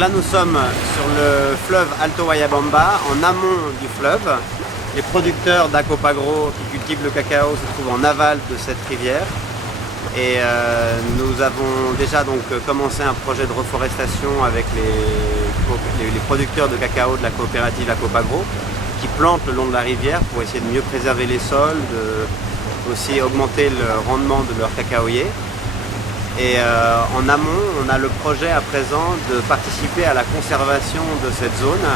là nous sommes sur le fleuve Alto Guayabamba, en amont du fleuve. Les producteurs d'Acopagro qui cultivent le cacao se trouvent en aval de cette rivière. Et nous avons déjà donc commencé un projet de reforestation avec les producteurs de cacao de la coopérative Acopagro qui plantent le long de la rivière pour essayer de mieux préserver les sols, aussi augmenter le rendement de leurs cacaoyers. Et en amont, on a le projet à présent de participer à la conservation de cette zone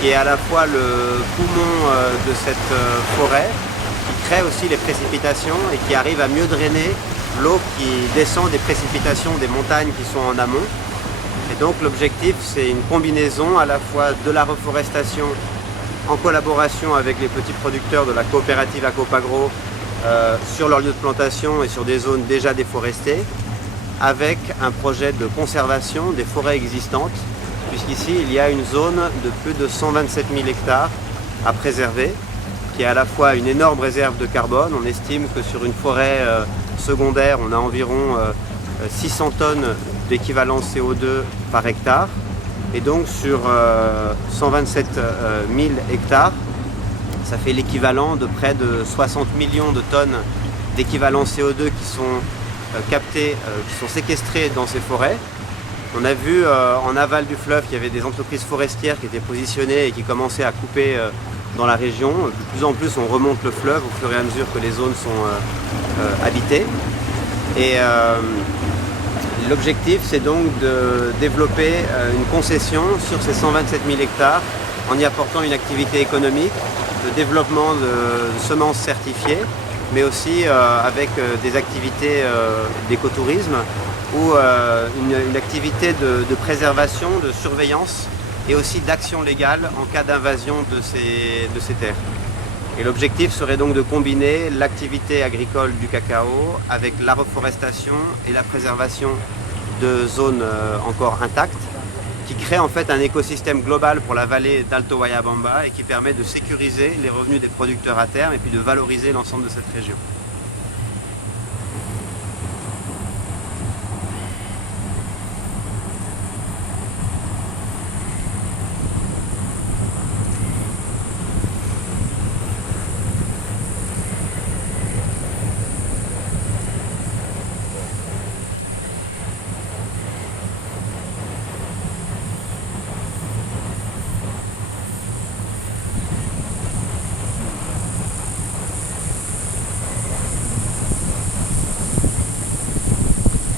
qui est à la fois le poumon de cette forêt, qui crée aussi les précipitations et qui arrive à mieux drainer l'eau qui descend des précipitations des montagnes qui sont en amont. Et donc l'objectif, c'est une combinaison à la fois de la reforestation en collaboration avec les petits producteurs de la coopérative Acopagro sur leur lieu de plantation et sur des zones déjà déforestées, avec un projet de conservation des forêts existantes, puisqu'ici il y a une zone de plus de 127 000 hectares à préserver, qui est à la fois une énorme réserve de carbone. On estime que sur une forêt secondaire, on a environ 600 tonnes d'équivalent CO2 par hectare. Et donc sur 127 000 hectares, ça fait l'équivalent de près de 60 millions de tonnes d'équivalent CO2 qui sont captés, qui sont séquestrés dans ces forêts. On a vu en aval du fleuve qu'il y avait des entreprises forestières qui étaient positionnées et qui commençaient à couper dans la région. De plus en plus, on remonte le fleuve au fur et à mesure que les zones sont habitées. Et l'objectif, c'est donc de développer une concession sur ces 127 000 hectares en y apportant une activité économique, de développement de semences certifiées, mais aussi avec des activités d'écotourisme ou une activité de préservation, de surveillance et aussi d'action légale en cas d'invasion de ces terres. Et l'objectif serait donc de combiner l'activité agricole du cacao avec la reforestation et la préservation de zones encore intactes, qui crée en fait un écosystème global pour la vallée d'Alto Guayabamba et qui permet de sécuriser les revenus des producteurs à terme et puis de valoriser l'ensemble de cette région.